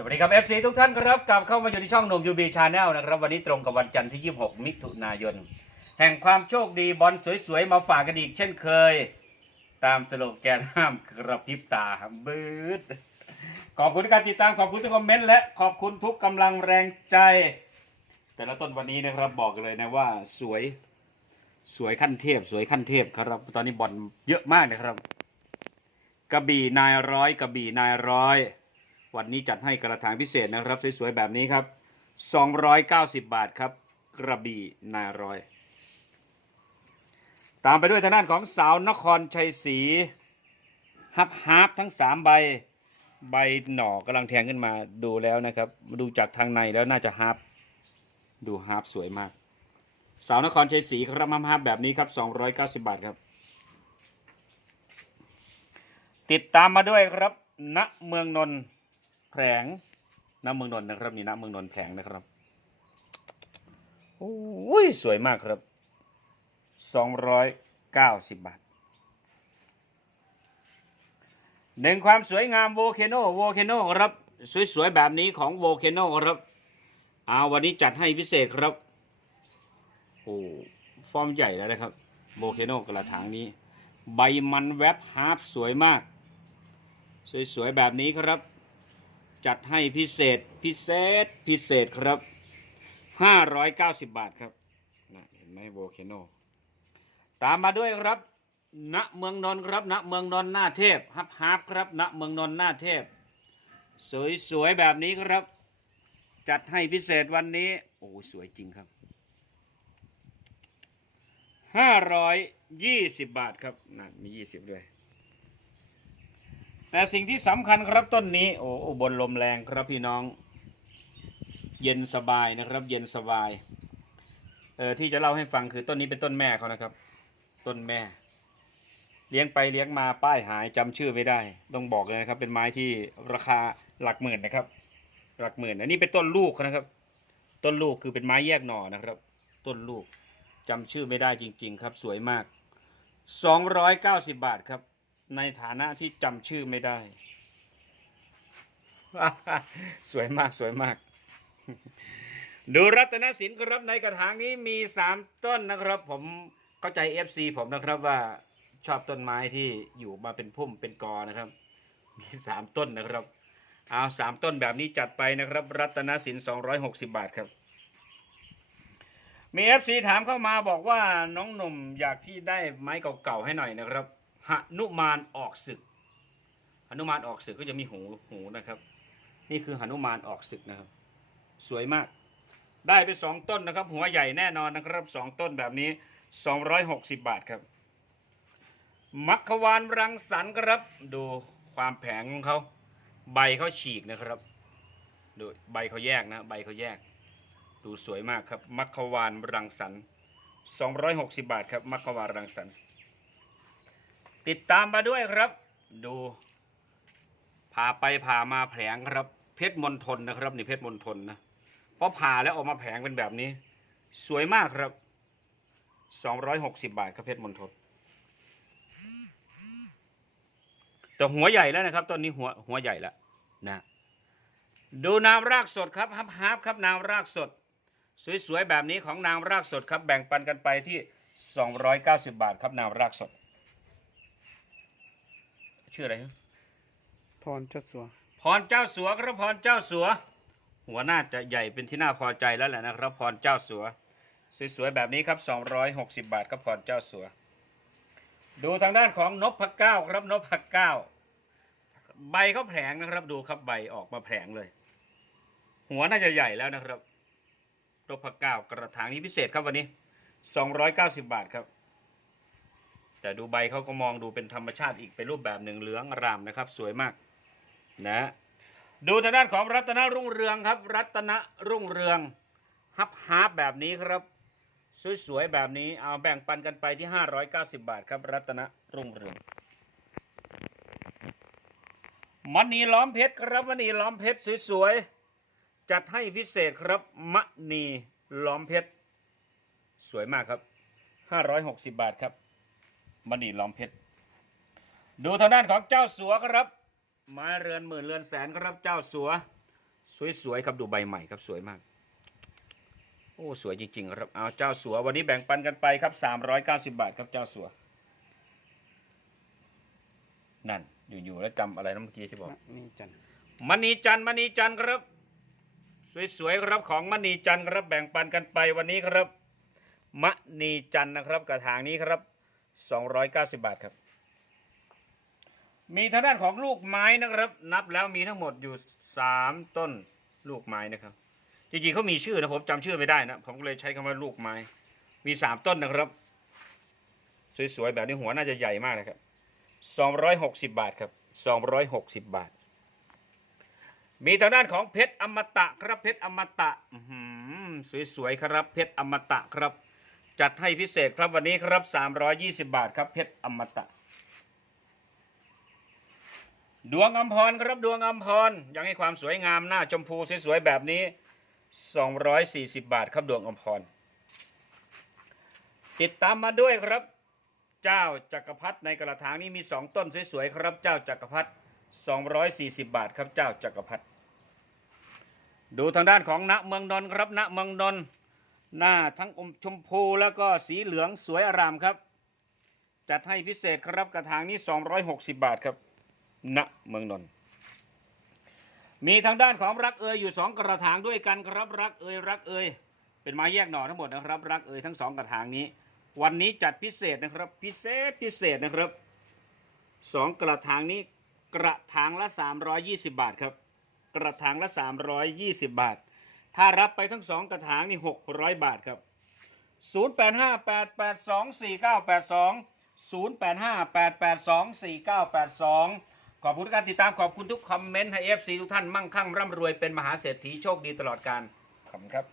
สวัสดีครับ FC ทุกท่านครับกลับเข้ามาอยู่ที่ช่องหนุ่มยูบีชาแนลนะครับ วันนี้ตรงกับวันจันทร์ที่ 26 มิถุนายน แห่งความโชคดีบอลสวยๆ มาฝากกันอีกเช่นเคย ตามสโลแกนห้ามกระพริบตาบืดขอบคุณทุกการติดตามขอบคุณทุกคอมเมนต์และขอบคุณทุกกำลังแรงใจ แต่ละต้นวันนี้นะครับบอกเลยนะว่าสวยสวยขั้นเทพ สวยขั้นเทพครับ ตอนนี้บอลเยอะมากนะครับ กระบี่นายร้อยกระบี่นายร้อย วันนี้จัดให้กระถางพิเศษนะครับ สวยๆแบบนี้ครับ 290 บาทครับ กระบี่นายร้อย ตามไปด้วยทางด้านของสาวนครชัยศรีฮับฮับทั้ง 3 ใบใบหน่อกำลังแทงขึ้นมาดูแล้วนะครับ ดูจากทางในแล้วน่าจะฮับดูฮับสวยมาก สาวนครชัยศรีครับฮับฮับแบบนี้ครับ 290 บาทครับ ติดตามมาด้วยครับณเมืองนนท์ ลงณเมืองนนท์นะครับนี่ณเมืองนนท์แผลงนะครับโอ้ยสวยมากครับสองร้อยเก้าสิบบาทหนึ่งความสวยงามโวเคโนโวเคโนครับ สวยๆแบบนี้ของโวเคโนครับเอาวันนี้จัดให้พิเศษครับโอ้ฟอร์มใหญ่แล้วนะครับโวเคโนกระถางนี้ ใบมันแวบฮาร์ปสวยมาก สวยๆแบบนี้ครับ จัดให้พิเศษพิเศษพิเศษครับ590บาทครับนะเห็นไหมโวเคโนตามมาด้วยครับ ณ เมืองนอนครับ ณ เมืองนอนหน้าเทพฮับฮับครับ ณ เมืองนอนหน้าเทพ สวยๆแบบนี้ครับ จัดให้พิเศษวันนี้ โอ้สวยจริงครับ520บาทครับนะมี20ด้วย แต่สิ่งที่สำคัญครับต้นนี้โอ้อุบลลมแรงครับพี่น้อง เย็นสบายนะครับ เย็นสบายเออที่จะเล่าให้ฟังคือต้นนี้เป็นต้นแม่เขานะครับ ต้นแม่ เลี้ยงไปเลี้ยงมาป้ายหายจำชื่อไม่ได้ ต้องบอกเลยนะครับ เป็นไม้ที่ราคาหลักหมื่นนะครับ หลักหมื่นอันนี้เป็นต้นลูกนะครับ ต้นลูกคือเป็นไม้แยกหน่อนะครับ ต้นลูกจำชื่อไม่ได้จริง ๆ ครับ สวยมาก 290 บาทครับ ในฐานะที่จำชื่อไม่ได้ สวยมากสวยมาก ดูรัตนศิลป์ครับในกระถางนี้มีสามต้นนะครับ ผมเข้าใจ FC ผมนะครับว่าชอบต้นไม้ที่อยู่มาเป็นพุ่มเป็นกอนะครับ มีสามต้นนะครับ เอาสามต้นแบบนี้จัดไปนะครับ รัตนศิลป์260 บาทครับมี FC ถามเข้ามาบอกว่าน้องหนุ่มอยากที่ได้ไม้เก่าๆให้หน่อยนะครับ หนุมานออกศึกหนุมานออกศึกก็จะมีหูหูนะครับ นี่คือหนุมานออกศึกนะครับ สวยมาก ได้ไปสองต้นนะครับ หัวใหญ่แน่นอนนะครับสองต้นแบบนี้ 260 บาทครับ มัคควานรังสรรค์ครับ ดูความแผงของเขาใบเขาฉีกนะครับดูใบเขาแยกนะใบเขาแยก ดูสวยมากครับมัคควานรังสรรค์260 บาทครับมัคควานรังสรรค์ ติดตามมาด้วยครับ ดูผ่าไปผ่ามาแผลงครับ เพชรมณฑลนะครับ นี่เพชรมณฑลนะพอผ่าแล้วออกมาแผงเป็นแบบนี้ สวยมากครับ260บาทครับเพชรมณฑลแต่หัวใหญ่แล้วนะครับต้นนี้หัวหัวใหญ่แล้วนะดูนางรากสดครับฮับฮับครับนางรากสด สวยๆแบบนี้ของนางรากสดครับ แบ่งปันกันไปที่ 290 บาทครับนางรากสด ชื่ออะไรฮะพรเจ้าสัวพรเจ้าสัวครับพรเจ้าสัว หัวหน้าจะใหญ่เป็นที่น่าพอใจแล้วแหละนะครับ พรเจ้าสัว สวยๆแบบนี้ครับ 260 บาทครับพรเจ้าสัว ดูทางด้านของนพพเก้าครับนพพเก้าใบเขาแผลงนะครับ ดูครับใบออกมาแผลงเลย หัวน่าจะใหญ่แล้วนะครับนพพเก้ากระถางนี้พิเศษครับวันนี้ 290 บาทครับ แต่ดูใบเขาก็มองดูเป็นธรรมชาติอีกเป็นรูปแบบหนึ่งเหลืองอร่ามนะครับ สวยมากนะดูทางด้านของรัตนรุ่งเรืองครับ รัตนรุ่งเรืองฮับฮาบแบบนี้ครับ สวยๆแบบนี้เอาแบ่งปันกันไปที่ 590 บาทครับ รัตนรุ่งเรืองมณีล้อมเพชรครับมณีล้อมเพชรสวยๆจัดให้พิเศษครับมณีล้อมเพชรสวยมากครับ 560 บาทครับ มณีล้อมเพชร ดูทางด้านของเจ้าสัวครับ ไม้เรือนหมื่นเรือนแสนครับเจ้าสัว สวยๆครับดูใบใหม่ครับสวยมาก โอ้สวยจริงๆครับเอาเจ้าสัววันนี้แบ่งปันกันไปครับ 390 บาทครับเจ้าสัว นั่นอยู่ๆแล้วจำอะไรนะเมื่อกี้ที่บอกนี่จันทร์มณีจันทร์มณีจันทร์ครับ สวยๆครับของมณีจันทร์ครับแบ่งปันกันไปวันนี้ครับมณีจันทร์นะครับกระถางนี้ครับ 290 บาทครับ มีทางด้านของลูกไม้นะครับ นับแล้วมีทั้งหมดอยู่ 3 ต้นลูกไม้นะครับ จริงๆเขามีชื่อนะผมจำชื่อไม่ได้นะ ผมก็เลยใช้คำว่าลูกไม้ มี 3 ต้นนะครับ สวยๆแบบนี้หัวน่าจะใหญ่มากนะครับ 260 บาทครับ 260 บาท มีทางด้านของเพชรอมตะครับเพชรอมตะสวยๆครับเพชรอมตะครับ จัดให้พิเศษครับวันนี้ครับ 320 บาทครับเพชรอมตะ ดวงอมพรครับดวงอมพรยังให้ความสวยงามหน้าชมพูสวยๆแบบนี้ 240 บาทครับดวงอมพร ติดตามมาด้วยครับ เจ้าจักรพรรดิในกระถางนี้มีสองต้นสวยๆครับ เจ้าจักรพรรดิ240 บาทครับเจ้าจักรพรรดิดูทางด้านของณเมืองนนท์ครับณเมืองนนท์ หน้าทั้งอมชมพูแล้วก็สีเหลืองสวยอารามครับ จัดให้พิเศษครับกระถางนี้ 260 บาทครับณเมืองนนท์มีทางด้านของรักเอยอยู่สองกระถางด้วยกันครับรักเอยรักเอยเป็นไม้แยกหน่อทั้งหมดนะครับ รักเอยทั้งสองกระถางนี้ วันนี้จัดพิเศษนะครับ พิเศษพิเศษนะครับสองกระถางนี้กระถางละ 320 บาทครับ กระถางละ 320 บาท ถ้ารับไปทั้งสองกระถางนี่600บาทครับ0858824982 0858824982ขอบคุณทุกการติดตามขอบคุณทุกคอมเมนต์ให้ FC ทุกท่านมั่งคั่งร่ำรวยเป็นมหาเศรษฐีโชคดีตลอดการขอบคุณครับ